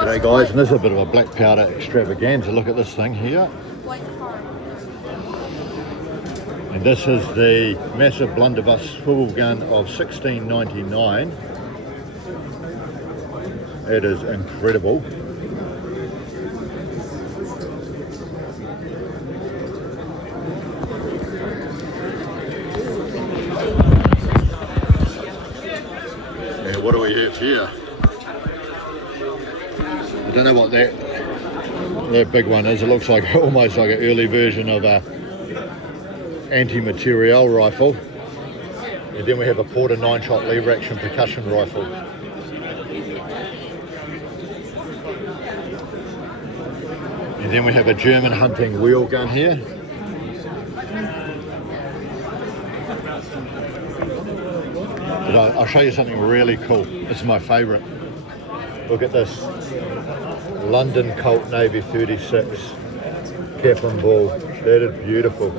G'day guys, and this is a bit of a black powder extravaganza. Look at this thing here. And this is the massive blunderbuss swivel gun of 1699. It is incredible. And what do we have here? I don't know what that big one is. It looks like almost like an early version of a anti-material rifle. And then we have a Porter 9-shot lever action percussion rifle. And then we have a German hunting wheel gun here. But I'll show you something really cool. This is my favourite. Look at this. London Colt Navy 36 cap and ball. That is beautiful.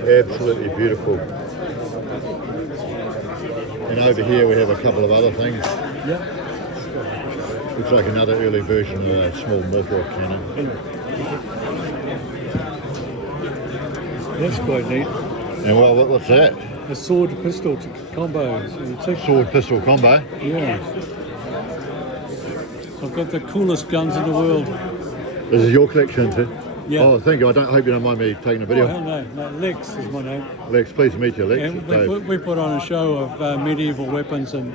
Absolutely beautiful. And over here we have a couple of other things. Yeah. Looks like another early version of a small mortar cannon. That's quite neat. And what's that? A sword pistol combo. Sword pistol combo? Yeah. I've got the coolest guns in the world. This is your collection too? Yeah. Oh, thank you. I hope you don't mind me taking a video. Oh, hell no. No, Lex is my name. Lex, pleased to meet you, Lex. And we put on a show of medieval weapons and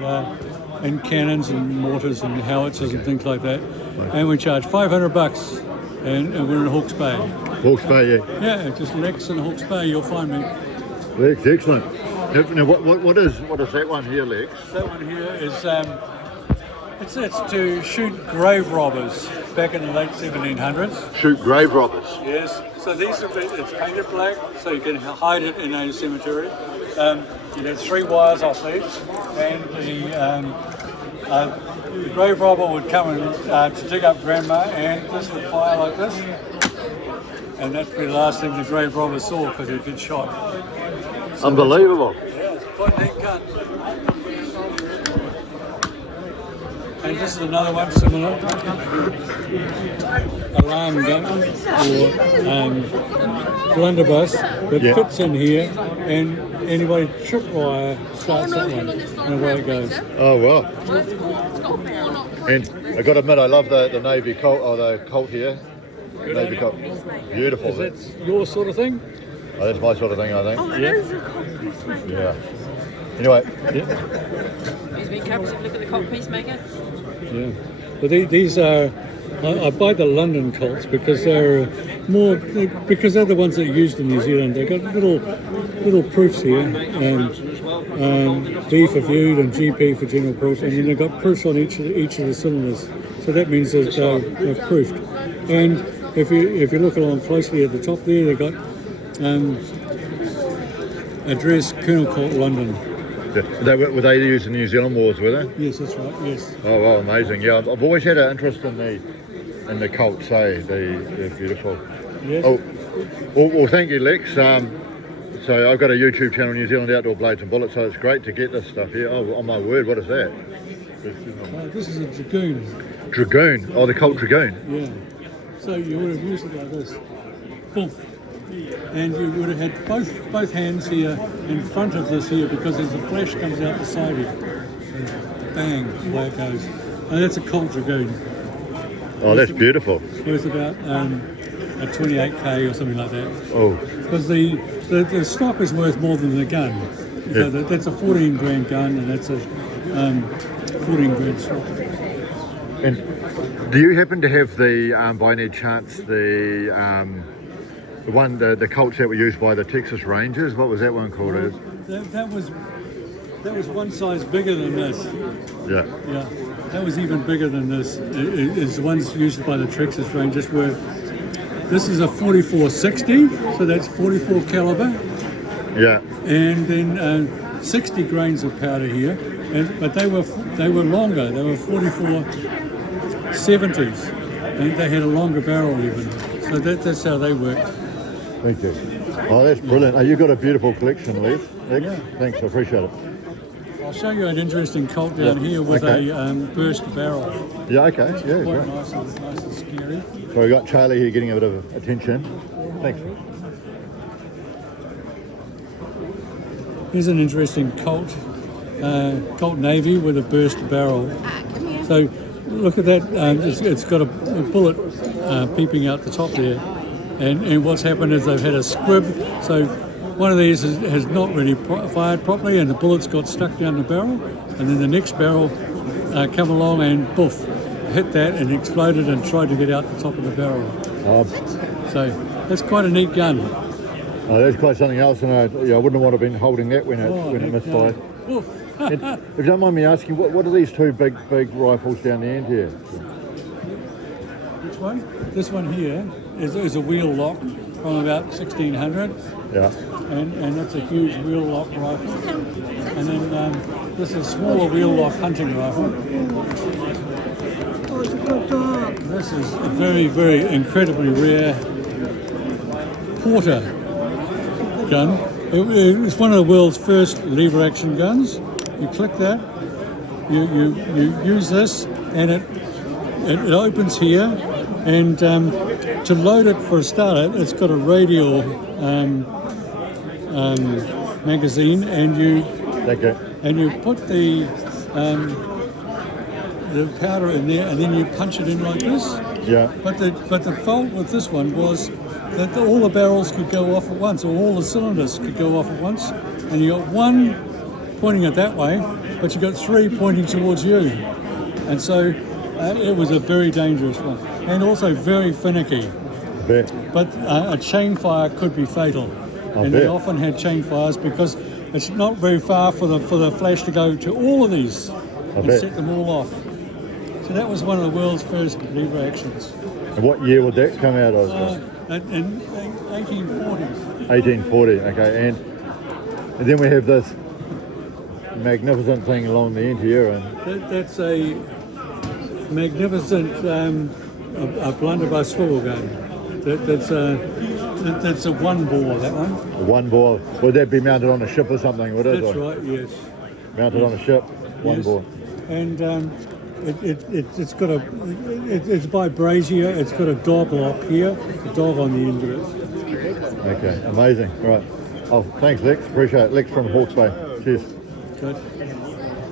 cannons and mortars and howitzers and things like that. Right. And we charge $500 and we're in Hawke's Bay. Hawke's Bay, yeah. Yeah, just Lex in Hawke's Bay, you'll find me. Lex, excellent. Now, what is that one here, Lex? That one here is it's to shoot grave robbers back in the late 1700s. Shoot grave robbers? Yes. So it's painted black, so you can hide it in a cemetery. You have 3 wires off each, and the grave robber would come and to dig up grandma, and this would fire like this, and that'd be the last thing the grave robber saw because he'd been shot. So unbelievable. Yeah, it's quite a neat gun. And this is another one similar. Alarm gun or blunderbuss that fits in here, and anybody tripwire starts that one, and away it goes. Oh well. And I got to admit, I love the Navy Colt, or the Colt here. Navy Colt. Beautiful. Is that your sort of thing? Oh, that's my sort of thing, I think. Oh, that is a Colt peacemaker. Yeah. Anyway. Excuse me, Caps, look at the Colt peacemaker. Yeah, but these are. I buy the London Colts because they're because they're the ones that are used in New Zealand. They've got little proofs here, V for viewed and GP for general proof, and then they've got proofs on each of the cylinders. So that means that they're proofed. And if you look along closely at the top there, they've got address Colonel Colt London. Yeah. Were they used in New Zealand wars, were they? Yes, that's right. Yes. Oh well, amazing. Yeah, I've always had an interest in the Colts. They're beautiful. Yes. Oh, well, thank you, Lex. So I've got a YouTube channel, New Zealand Outdoor Blades and Bullets. So it's great to get this stuff here. Oh, my word, what is that? This is a Dragoon. Dragoon. Oh, the Colt Dragoon. Yeah. So you would have used it like this. Boom. And you would have had both hands here in front of this here, because as the flash comes out the side here, and bang, away it goes. And that's a Colt Dragoon. Oh, that's beautiful. Worth about a 28k or something like that. Oh. Because the stock is worth more than the gun. So that's a 14 grand gun, and that's a 14 grand stock. And do you happen to have the, by any chance, the Colts that were used by the Texas Rangers? What was that one called? That was one size bigger than this. Yeah. Yeah. That was even bigger than this. Is the ones used by the Texas Rangers were. This is a 4460, so that's 44 caliber. Yeah. And then 60 grains of powder here, but they were longer. They were 4470s, and they had a longer barrel even. So that's how they worked. Thank you. Oh, that's brilliant. Oh, you've got a beautiful collection, Les. Yeah. Thanks, I appreciate it. I'll I'll show you an interesting Colt down here with okay. a burst barrel. Yeah, okay, yeah, Quite great. nice and scary. So we've got Charlie here getting a bit of attention. Thanks. Here's an interesting Colt, Colt Navy with a burst barrel. So look at that, it's got a bullet peeping out the top there. And what's happened is they've had a squib. So one of these has not really fired properly and the bullets got stuck down the barrel. And then the next barrel come along and poof, hit that and exploded and tried to get out the top of the barrel. So that's quite a neat gun. Oh, that's quite something else, and I wouldn't want to have been holding that when it misfired. Oof. And if you don't mind me asking, what are these two big rifles down the end here? Which one? This one here is a wheel lock from about 1600. Yeah. And that's a huge wheel lock rifle. And then this is a smaller wheel lock hunting rifle. This is a very, very incredibly rare Porter gun. It's one of the world's first lever action guns. You click that, you use this, and it opens here. And to load it for a starter, it's got a radial magazine, and you put the powder in there, and then you punch it in like this. Yeah. But the fault with this one was that all the barrels could go off at once, or all the cylinders could go off at once, and you got one pointing it that way, but you got three pointing towards you, and so it was a very dangerous one, and also very finicky. Bet. But a chain fire could be fatal, and they often had chain fires because it's not very far for the flash to go to all of these and set them all off. So that was one of the world's first lever actions. And what year would that come out of? In 1840s. 1840, okay. And then we have this magnificent thing along the end here. And That's a magnificent a blunderbuss swivel gun. That's a one bore, that one. one bore, would that be mounted on a ship or something? Would it? That's right, yes. Mounted on a ship, one Yes. bore. And it's by Brazier. It's got a dog lock here, a dog on the end of it. Okay, amazing. Right. Oh, thanks, Lex. Appreciate it. Lex from Hawke's Bay. Cheers. Good.